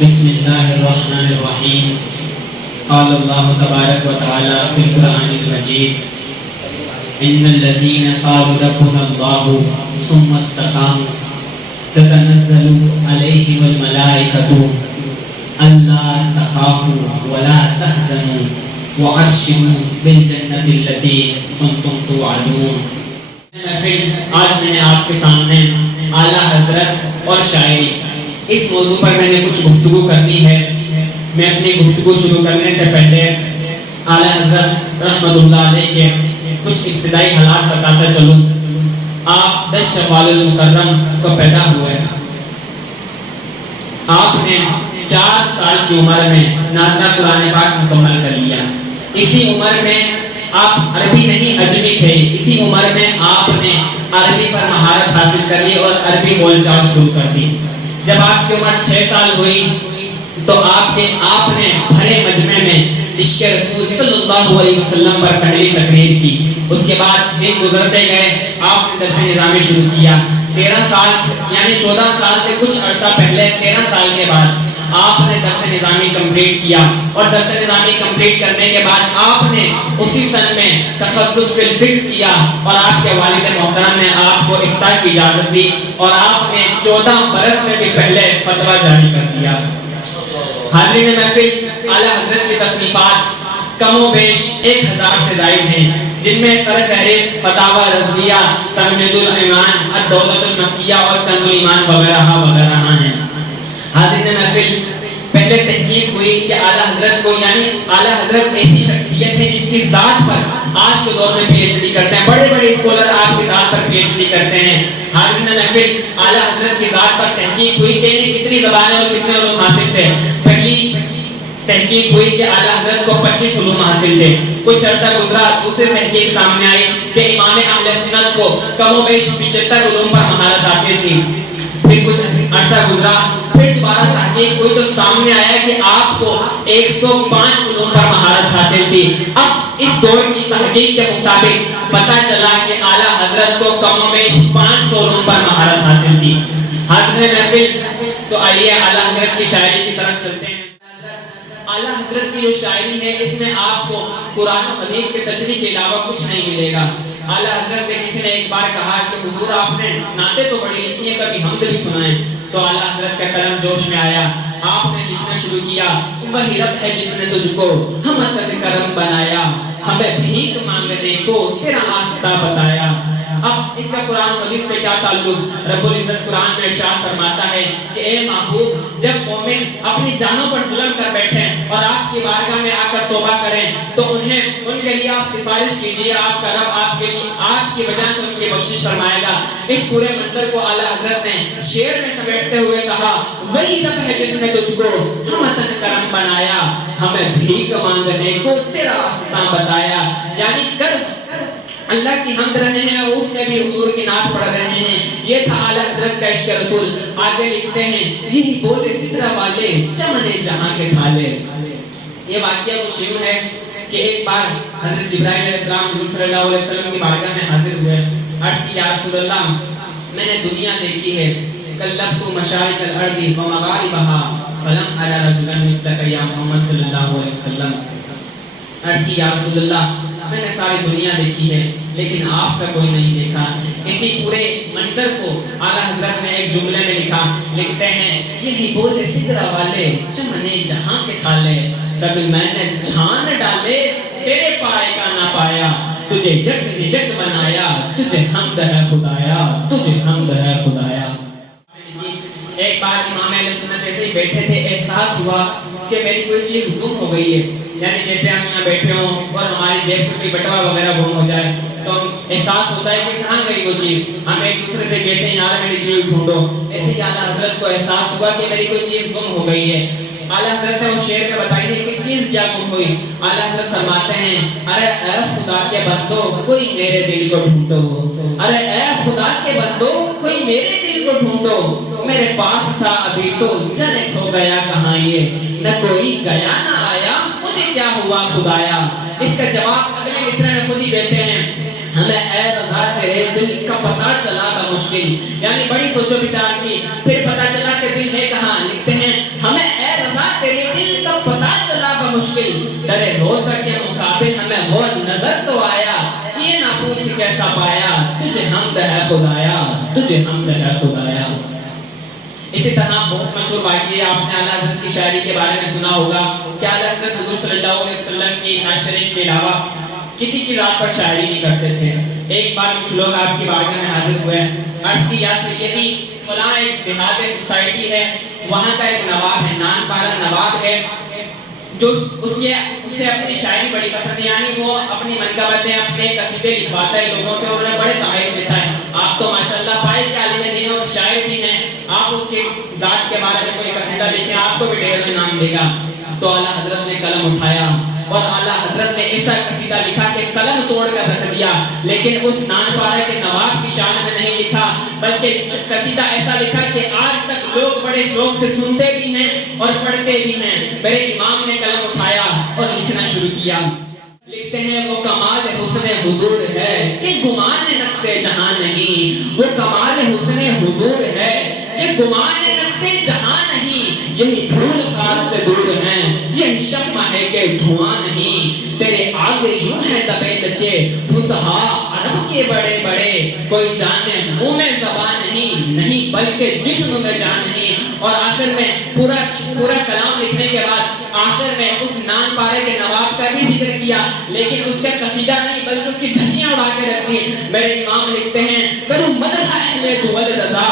بسم اللہ الرحمن الرحیم. قال اللہ تبارک و تعالی فی القرآن المجید ان الذین قالوا ربنا اللہ ثم استقاموا تتنزل علیہم الملائکۃ الا تخافوا ولا تحزنوا وابشروا بالجنۃ التی کنتم توعدون. آج میں نے آپ کے سامنے اعلیٰ حضرت اور شاعری اس موضوع پر میں نے کچھ گفتگو کرنی ہے. میں اپنی گفتگو شروع کرنے سے پہلے اعلیٰ حضرت رحمت اللہ علیہ کے کچھ ابتدائی حالات بتاتا چلوں. آپ 10 شوال المکرم کو پیدا ہوئے. آپ نے 4 سال کی عمر میں نازلہ قرآن پاک مکمل کر لیا. اسی عمر میں آپ عربی نہیں عجمی تھے. اسی عمر میں آپ نے عربی پر مہارت حاصل کر لی اور عربی بول چال شروع کر دی. جب آپ کی عمر 6 سال ہوئی تو آپ نے بھرے مجمع میں عشق رسول صلی اللہ علیہ وسلم پر پہلی تقریر کی. اس کے بعد دن گزرتے گئے. آپ نے درس نظامی شروع کیا. 13 سال یعنی 14 سال سے کچھ عرصہ پہلے 13 سال کے بعد آپ نے درس نظامی کمپلیٹ کیا. اور درس نظامی کمپلیٹ کرنے کے بعد آپ نے اسی سن میں تخصص فی الفقہ کیا اور آپ کے والد محترم نے آپ کو افتاء کی اجازت دی اور آپ نے 14 برس سے بھی پہلے فتویٰ جاری کر دیا. حاضرین محفل، اعلیٰ حضرت کی تصنیفات کم و بیش 1000 سے زائد ہیں، جن میں سر فہرست فتاوی رضویہ، تمہید الایمان، الدولۃ المکیہ اور کنز الایمان وغیرہ وغیرہ ہیں. حاضرین محفل، پہلے تحقیق ہوئی کہ اعلیٰ حضرت کو یعنی اعلیٰ حضرت ایسی شخصیت ہے جن کی ذات پر آج کے دور میں پی ایچ ڈی کرتے ہیں. بڑے بڑے اسکالر آپ کی ذات پر پی ایچ ڈی کرتے ہیں. حاضرین محفل، اعلیٰ حضرت کی ذات پر تحقیق ہوئی کہ انہیں کتنی زبانیں اور کتنے علوم حاصل تھے. پہلی تحقیق ہوئی کہ اعلیٰ حضرت کو 25 علوم حاصل تھے. کچھ عرصہ گزرا، دوسری تحقیق سامنے آئی کہ امام اہل سنت کو کم و بیش 75 علوم پر مہارت آتی تھی. پھر کچھ عرصہ گزرا، پھر دوبارہ تحقیق ہوئی تو سامنے آیا کہ آپ کو 105 علوم پر مہارت حاصل تھی. اب اس دور کی تحقیق کے مطابق پتہ چلا کہ اعلیٰ حضرت کو کم و بیش 500 علوم پر مہارت حاصل تھی. حاضرین محفل، تو آئیے اعلیٰ حضرت کی شاعری کی طرف چلتے ہیں. اعلیٰ حضرت کی جو شاعری ہے اس میں آپ کو قرآن و حدیث کے تشریح کے علاوہ کچھ نہیں ملے گا. اعلیٰ حضرت سے کسی نے ایک بار کہا کہ حضور آپ نے نعتیں تو بڑی لکھی ہیں، کبھی حمد بھی سنائیں. تو اعلیٰ حضرت کا قلم جوش میں آیا. آپ نے لکھنا شروع کیا. وہی رب ہے جس نے تجھ کو ہمت کرم بنایا، ہمیں بھیک مانگنے کو تیرا راستہ بتایا. اب اس کا قرآن حدیث سے کیا تعلق؟ رب العزت قرآن میں ارشاد فرماتا ہے کہ اے محبوب، جب مومن اپنی جانوں پر ظلم کر بیٹھیں اور آپ کی بارگاہ میں آ کر توبہ کریں تو ان کے لیے آپ سفارش کیجیے. آپ کا رب آپ کے لیے آپ کی وجہ سے ان کی بخشش فرمائے گا. اس پورے منظر کو اعلیٰ حضرت نے شعر میں سمیٹتے ہوئے کہا، وہی رب ہے جس نے تجھ کو ہمت کرم بنایا، ہمیں بھیک مانگنے کو تیرا راستہ بتایا. یعنی کل اللہ کی حمد رہے ہیں اور اس نے بھی حضور کی نعت پڑھ رہے ہیں. یہ تھا اعلیٰ حضرت کا عشق رسول. آگے لکھتے ہیں، یہی بولے سدرہ والے چمنے جہاں کے تھالے. یہ واقعہ کچھ یوں ہے کہ ایک بار حضرت جبرائیل علیہ السلام حضور صلی اللہ علیہ وسلم کی بارگاہ میں حاضر ہوئے. عرض کی، یا رسول اللہ، میں نے دنیا دیکھی ہے، کلبت مشارق الارض ومغاربہا فلم ارى رجلا مثلک یا محمد صلی اللہ علیہ وسلم. عرض کی، یا رسول اللہ، میں نے ساری دنیا دیکھی ہے لیکن آپ سے کوئی نہیں دیکھا. اسی پورے منظر کو اعلیٰ حضرت نے ایک جملے میں لکھا. لکھتے ہیں، یہی بولے سدرہ والے چمنے جہاں کے تھالے، سب میں نے چھان ڈالے تیرے پائے کا نہ پایا، تجھے جگ جگ بنایا، تجھے حمد ہے خدایا، تجھے حمد ہے خدایا. ایک بار امام اہل سنت ایسے ہی بیٹھے تھے، احساس ہوا کہ میری کوئی چیز گم ہو گئی ہے. یعنی جیسے ہم یہاں بیٹھے ہوں اور ہماری جیب سے کوئی بٹوا وغیرہ گم ہو جائے تو احساس ہوتا ہے کہ کہاں گئی وہ چیز. ہم ایک دوسرے سے کہتے ہیں، یار میری چیز ڈھونڈو. ایسے ہی اعلیٰ حضرت کو احساس ہوا کہ میری کوئی چیز گم ہو گئی ہے. اعلیٰ حضرت نے اس شعر میں بتائی ہے کہ چیز کیا گم ہوئی. اعلیٰ حضرت فرماتے ہیں، ارے اے خدا کے بندو کوئی میرے دل کو ڈھونڈو، ارے اے خدا کے بندو کوئی میرے دل کو ڈھونڈو. میرے پاس تھا ابھی تو جانے کھو گیا کہاں یہ، نہ کوئی گیا نہ آیا مجھے کیا ہوا خدایا. اس کا جواب اگلے مصرع میں خود ہی دیتے ہیں، ہمیں اے رضا تیرے دل کا پتہ چلا بمشکل. یعنی بڑی سوچو بچار کی، پھر پتہ چلا کہ دل ہے کہاں. لکھتے ہیں، ہمیں اے کیسا پایا تجھے حمد ہے خدایا، تجھے حمد ہے خدایا۔ اسی طرح بہت مشہور واقعہ آپ نے اعلیٰ حضرت کی شاعری کے بارے میں سنا ہوگا کہ اعلیٰ حضرت حضور صلی اللہ علیہ وسلم کی نعت شریف کے علاوہ کسی کی ذات پر شاعری نہیں کرتے تھے۔ ایک بار کچھ لوگ آپ کی بارگاہ میں حاضر ہوئے، عرض کی یا سیدی فلاں ایک دیہات سوسائٹی ہے، وہاں کا ایک نواب ہے، نان پارا نواب ہے، جو اسے اپنی شاعری بڑی پسند ہے، یعنی وہ اپنی منقبتیں اپنے قصیدے لکھواتا ہے لوگوں سے اور انہیں بڑے تحائف دیتا ہے۔ آپ تو ماشاءاللہ پائے کے عالم دین اور شاعر بھی ہیں، آپ اس کے ذات کے بارے میں کوئی قصیدہ لکھیں، آپ کو بھی ڈھیر انعام دے گا۔ تو اعلیٰ حضرت نے قلم اٹھایا اور اعلیٰ حضرت نے ایسا قصیدہ لکھا کہ قلم توڑ کر رکھ دیا، لیکن اس نان پارے کے نواب کی شان میں نہیں لکھا، بلکہ قصیدہ ایسا لکھا کہ آج تک لوگ بڑے شوق سے سنتے بھی ہیں اور پڑھتے بھی ہیں۔ میرے امام نے قلم اٹھایا اور لکھنا شروع کیا۔ لکھتے ہیں وہ کمال حسن حضور ہے کہ گمان نقص جہاں نہیں، وہ کمال حسن حضور ہے کہ گمان نقص جہاں نہیں، یہی دھول خار سے دور ہیں، یہ شمع ہے کہ دھواں نہیں، تیرے آگے یوں ہے دبے لچے فصحا عرب کے بڑے بڑے، کوئی جانے منہ میں زبان نہیں بلکہ جسم میں جان نہیں۔ اور آخر میں پورا کلام لکھنے کے بعد آخر میں اس نان پارے کے نواب کا بھی ذکر کیا، لیکن اس کا قصیدہ نہیں بلکہ اس کی دھجیاں اڑا کے رکھ دی۔ میرے امام لکھتے ہیں کروں مدح اہل دول رضا،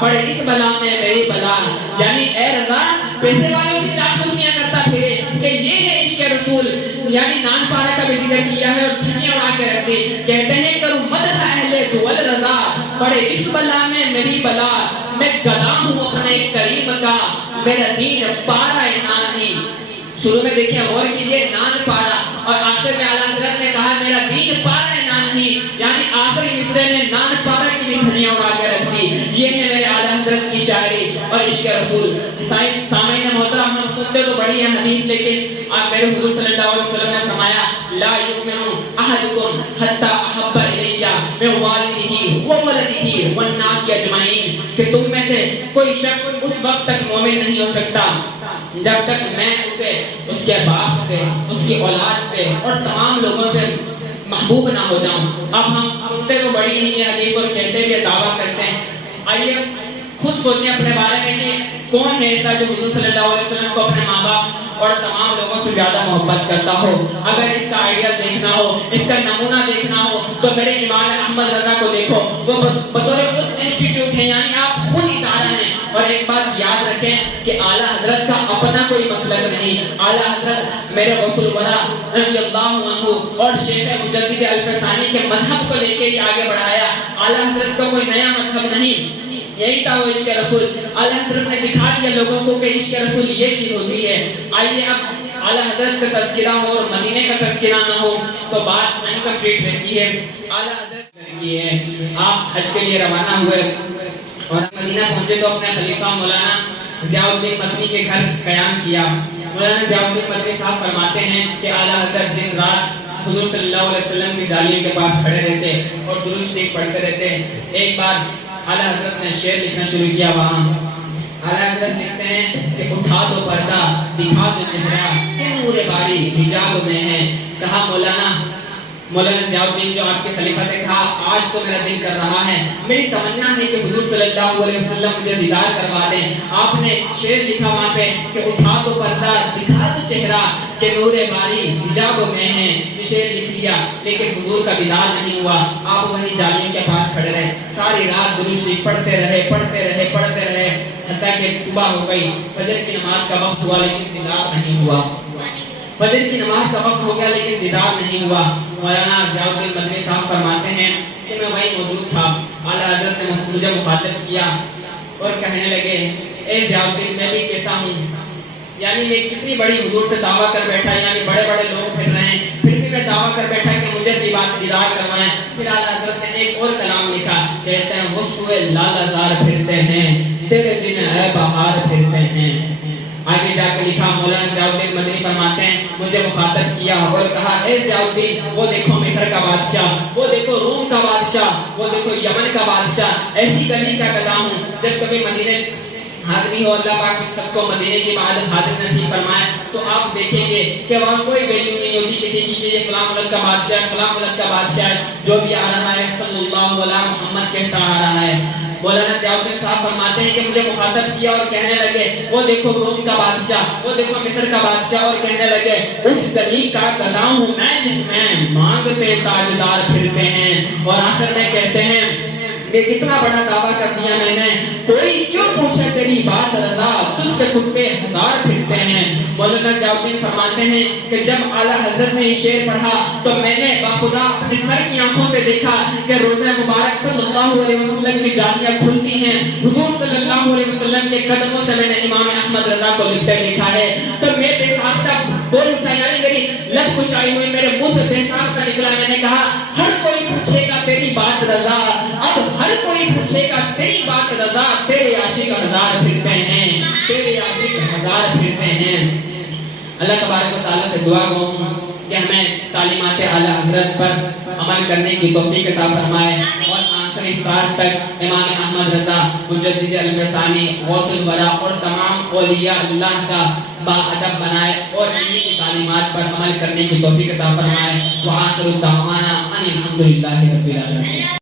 پڑے اس بلا میں میری بلا، یعنی اے رضا پیسے والوں کی چاپلوسیاں کرتا پھرے کہ یہ ہے عشق رسول، یعنی نان پارے کا بھی ذکر کیا ہے اور دھجیاں اڑا کے رکھ دی۔ کہتے ہیں کروں مدح اہل دول رضا، پڑے اس بلا میں میری بلا، میں گدا ہوں اپنے کریم کا، میرا دین پارا نان ہی۔ شروع میں دیکھیں غور کیجئے نان پارا، اور آخر میں اعلیٰ حضرت نے کہا میرا دین پارا نان ہی، یعنی آخری مصرے میں نان پارا کی بھی دھجیاں اڑا کے رکھ دی۔ یہ ہے میرے اعلیٰ حضرت کی شاعری اور عشق رسول۔ سامعین محترم ہم سنتے تو بڑی ہے حدیث، لیکن آپ میرے حضور صلی اللہ علیہ وسلم نے فرمایا لا یؤمن احدکم حتی احب الیہ من والدہ وولدہ والناس اجمعین، کہ تم میں سے کوئی شخص اس وقت تک مومن نہیں ہو سکتا جب تک میں اسے اس کے باپ سے، اس کی اولاد سے اور تمام لوگوں سے محبوب نہ ہو جاؤں۔ اب ہم سنتے تو بڑی ہی یہ حدیث اور کہتے بھی دعویٰ کرتے ہیں، آئیے خود سوچیں اپنے بارے میں کہ کون ہے ایسا جو حضور صلی اللہ علیہ وسلم کو اپنے ماں باپ اور تمام لوگوں سے زیادہ محبت کرتا ہو۔ اگر اس کا آئیڈیل دیکھنا ہو، اس کا نمونہ دیکھنا ہو تو میرے امام احمد رضا کو دیکھو، وہ بطور خود انسٹیٹیوٹ ہے، یعنی آپ خود ادارہ ہیں۔ اور ایک بات یاد رکھیں کہ اعلیٰ حضرت کا اپنا کوئی مسلک نہیں، اعلیٰ حضرت میرے غوث الورا رضی اللہ عنہ اور شیخ مجدد الفسانی کے مذہب کو لے کے ہی آگے بڑھایا۔ اعلیٰ حضرت کا کوئی نیا مذہب نہیں، یہی تھا وہ عشق رسول۔ اعلیٰ حضرت نے دکھا دیا لوگوں کو کہ عشق رسول یہ چیز ہوتی ہے۔ آئیے اب اعلیٰ حضرت کا تذکرہ ہو اور مدینے کا تذکرہ نہ ہو تو بات انکمپلیٹ رہتی ہے۔ اعلیٰ حضرت کی ہے آپ حج کے لیے روانہ ہوئے اور مدینہ پہنچے تو اپنے خلیفہ مولانا ضیاء الدین مدنی کے گھر قیام کیا۔ مولانا ضیاء الدین مدنی صاحب فرماتے ہیں کہ اعلیٰ حضرت دن رات حضور صلی اللہ علیہ وسلم کی جالیوں کے پاس کھڑے رہتے اور درود شریف پڑھتے رہتے۔ ایک بار اعلیٰ حضرت نے شعر لکھنا شروع کیا وہاں۔ اعلیٰ حضرت لکھتے ہیں کہ اٹھا دو پردہ دکھا دو چہرہ کہ نور باری حجاب میں ہے۔ کہا مولانا ضیاء الدین جو آپ کے خلیفہ تھے، کہا آج تو میرا دل کر رہا ہے، میری تمنا ہے کہ حضور صلی اللہ علیہ وسلم مجھے دیدار کروا دیں۔ آپ نے شعر لکھا وہاں پہ کہ اٹھا دو پردہ دکھا دو چہرہ کہ نور باری حجاب میں ہے۔ یہ شعر لکھ لیا لیکن حضور کا دیدار نہیں ہوا۔ آپ وہیں جالیوں کے پاس کھڑے رہے، ساری رات درود شریف پڑھتے رہے حتیٰ کہ صبح ہو گئی، فجر کی نماز کا وقت ہوا لیکن دیدار نہیں ہوا۔ فجر کی نماز کا وقت ہو گیا لیکن دیدار نہیں ہوا۔ مولانا ضیاء الدین مدنی صاحب فرماتے ہیں کہ میں وہیں موجود تھا۔ اعلیٰ حضرت سے مجھے مخاطب کیا اور کہنے لگے اے ضیاء الدین میں بھی کیسا ہوں، یعنی میں کتنی بڑی حضور سے دعویٰ کر بیٹھا، یعنی بڑے بڑے لوگ پھر رہے ہیں، پھر بھی میں دعویٰ کر بیٹھا کہ مجھے دیدار کروائیں۔ پھر اعلیٰ حضرت نے ایک اور کلام لکھا، کہتے ہیں وہ سوئے لالہ زار پھرتے ہیں تیرے دن اے بہار پھرتے ہیں۔ آگے جا کے لکھا مولانا ضیاء الدین مدنی فرماتے ہیں مجھے مخاطب کیا اور کہا اے ضیاء الدین وہ دیکھو مصر کا بادشاہ، وہ دیکھو روم کا بادشاہ، وہ دیکھو یمن کا بادشاہ، ایسی گلی کا گدا ہوں جب کبھی حاضری ہو, اللہ پاک سب کو مدینے کی بعد حاضر نصیب فرمائے, تو آپ دیکھیں گے کہ وہاں کوئی ویلیو نہیں ہوتی کسی کی کہ یہ فلاں ملک کا بادشاہ ہے, فلاں ملک کا بادشاہ ہے, جو بھی آ رہا ہے صلی اللہ علیہ محمد کہتا آ رہا ہے. مولانا ضیاء الدین صاحب فرماتے ہیں کہ مجھے مخاطب کیا اور کہنے لگے وہ دیکھو روم کا بادشاہ, وہ دیکھو مصر کا بادشاہ, اور کہنے لگے اس گلی کا گدا ہوں میں جس میں مانگتے تاجدار پھرتے ہیں. اور آخر میں کہتے ہیں کہ کتنا بڑا دعویٰ کر دیا میں نے, کوئی کیوں پوچھے تیری بات رضا, تجھ سے کتے ہزار پھرتے ہیں. مولانا ضیاء الدین فرماتے ہیں کہ جب اعلیٰ حضرت نے یہ شعر پڑھا تو میں نے باخدا اپنی سر کی آنکھوں سے دیکھا کہ روزہ مبارک صلی اللہ علیہ وسلم کی جالیاں کھلتی ہیں. حضور صلی اللہ علیہ وسلم کے قدموں سے میں نے امام احمد رضا کو لکھتے دیکھا ہے. تو میں بے ساختہ بول اٹھا, یعنی میری لب کشائی ہوئی, میرے منہ سے بے ساختہ نکلا. میں نے کہا ہر کوئی پوچھے گا تیری بات رضا, اب ہر کوئی پوچھے گا تیری بات رضا, تیرے عاشق ہزار پھرتے ہیں, تیرے عاشق ہزار پھرتے ہیں. اللہ تبارک و تعالیٰ سے دعا گو ہوں کہ ہمیں تعلیمات اعلیٰ حضرت پر عمل کرنے کی توفیق عطا فرمائے, اور آخری سانس تک امام احمد رضا مجدد الفسانی غوث الورا اور تمام اولیاء اللہ کا باادب بنائے, اور انہی کی تعلیمات پر عمل کرنے کی توفیق عطا فرمائے. وآخر دعوانا ان الحمدللہ رب العالمین.